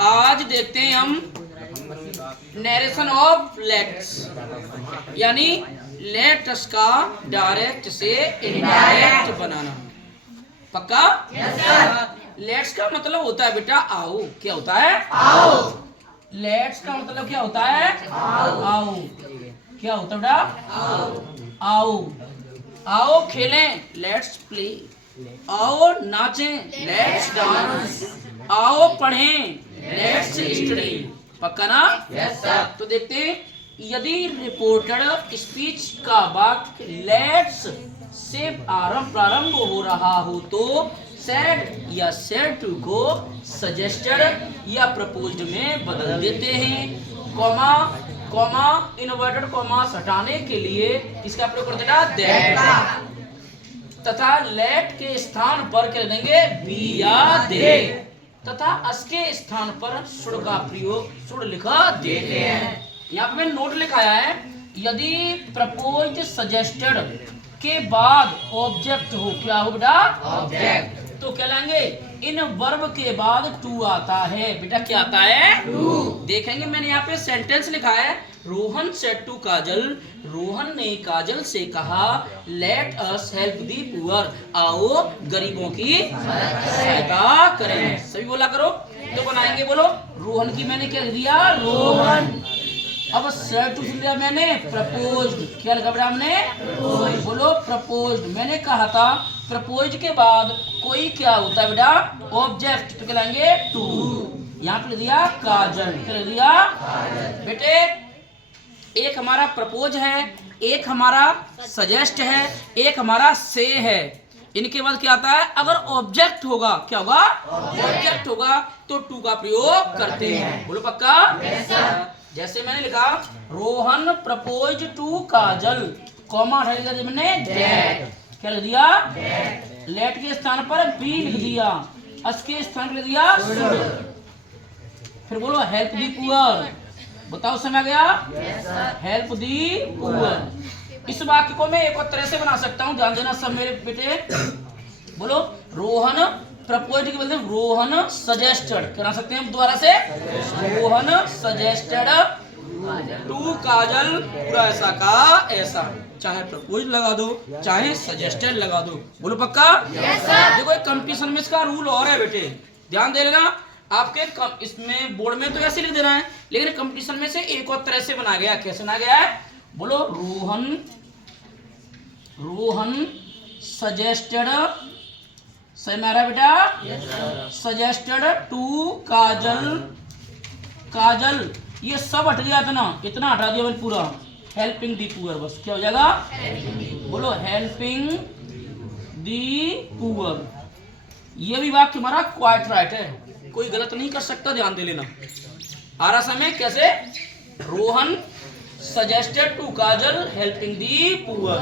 आज देखते हैं हम नरेशन ऑफ लेट्स, यानी लेट्स का डायरेक्ट से इनडायरेक्ट बनाना। पक्का? Yes sir. लेट्स का मतलब होता है बेटा आओ। क्या होता है? आओ। लेट्स का मतलब क्या होता है? आओ। आओ। क्या होता है बेटा? आओ। आओ। आओ खेलें, लेट्स प्ले। आओ नाचें, लेट्स डांस। आओ पढ़ें, लेट्स स्टडी। पक्का ना? Yes sir. तो देखते हैं, यदि रिपोर्टेड स्पीच का वाक्य लेट्स से प्रारंभ हो रहा हो तो सेड या सेड टू को सजेस्टेड या प्रपोज्ड में बदल देते हैं। कॉमा कॉमा इनवर्टेड कॉमा हटाने के लिए इसका प्रयोग कर देना दैट, तथा लेट के स्थान पर क्या देंगे बी या दे, तथा अस के स्थान पर शुड का प्रयोग शुड लिखा देते हैं। यहाँ पे मैंने नोट लिखाया है, यदि प्रपोज्ड सजेस्टेड के बाद ऑब्जेक्ट हो, क्या हो बेटा? ऑब्जेक्ट। तो क्या लेंगे? इन वर्ब के बाद टू आता है। बेटा क्या आता है? टू। देखेंगे मैंने यहाँ पे सेंटेंस लिखा है, रोहन सेड टू काजल, रोहन ने काजल से कहा let us help the poor, आओ गरीबों की सहायता करें। सभी बोला करो। तो बनाएंगे, बोलो। रोहन की मैंने क्या लिख दिया? रोहन। अब सेड टू लिया मैंने प्रपोज्ड। क्या लिखा बेटा हमने? बोलो प्रपोज्ड। मैंने कहा था प्रपोज्ड के बाद कोई क्या होता है बेटा? ऑब्जेक्ट। तो क्या लाएंगे? टू। यहाँ पे लिख दिया काजल। क्या लिख दिया? बेटे एक हमारा प्रपोज है, एक हमारा सजेस्ट है, एक हमारा से है। इनके बाद क्या आता है? अगर ऑब्जेक्ट होगा, क्या होगा? ऑब्जेक्ट होगा तो टू का प्रयोग करते हैं। बोलो पक्का? Yes sir. जैसे मैंने लिखा Rohan propose to Kajal, comma हटा दिया मैंने दैट। क्या लिख दिया? लेट के स्थान पर बी लिख दिया, अस के स्थान पर लिख दिया शुड। फिर बोलो हेल्प दी पुअर। बताओ समय गया? Help the poor. इस वाक्य को मैं एक और तरह से बना सकता हूँ, ध्यान देना सब मेरे बेटे। बोलो रोहन प्रपोज के बदले रोहन सजेस्टेड। बना सकते हैं हम दोबारा से, रोहन सजेस्टेड टू काजल पूरा ऐसा का ऐसा। चाहे प्रपोज लगा दो, चाहे सजेस्टेड लगा दो। बोलो पक्का? Yes sir. देखो एक कंपटीशन में इसका रूल और है बेटे, ध्यान दे लेना। आपके इसमें बोर्ड में तो ऐसे लिख देना है, लेकिन कंपटीशन में से एक और तरह से बनाया गया। कैसे बनाया गया है? बोलो रोहन सजेस्टेड, सही मारा बेटा? सजेस्टेड टू काजल। ये सब हट गया, इतना हटा दिया मैंने पूरा। हेल्पिंग दी पुअर, बस क्या हो जाएगा? बोलो हेल्पिंग दी पुअर। ये भी वाक्य हमारा क्वाइट राइट है, कोई गलत नहीं कर सकता, ध्यान दे लेना। आ रहा समय कैसे? Rohan suggested to Kajal helping the poor.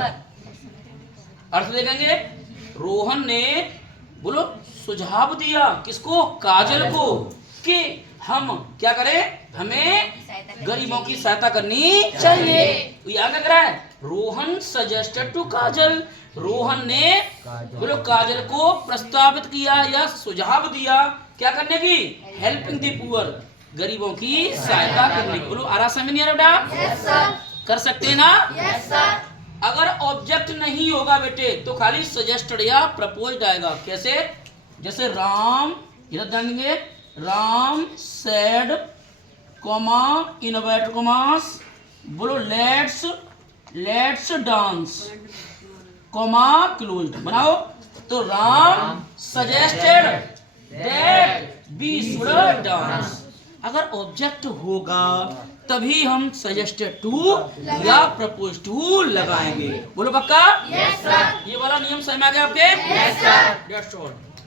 अर्थ देखेंगे, रोहन ने बोलो सुझाव दिया, किसको? काजल को, कि हम क्या करें, हमें गरीबों की सहायता करनी चाहिए। तो यहाँ क्या कर रहा है? रोहन सजेस्टेड टू काजल, रोहन ने बोलो काजल को प्रस्तावित किया या सुझाव दिया क्या करने की? हेल्पिंग दी पुअर, गरीबों की सहायता करने की। बोलो आरा समझ नहीं आ रहा बेटा? Yes sir. कर सकते हैं ना? Yes sir. अगर ऑब्जेक्ट नहीं होगा बेटे तो खाली सजेस्टेड या प्रपोज्ड आएगा। कैसे? जैसे राम, इधर जानेंगे, Ram said comma inverted commas, बोलो लेट्स डांस कॉमा क्लोज्ड। बनाओ तो Ram suggested that we should dance. अगर ऑब्जेक्ट होगा तभी हम सजेस्टेड टू या प्रपोज टू लगाएंगे। बोलो पक्का? Yes sir. ये वाला नियम समझ में आ गया आपके? Yes sir. That's all.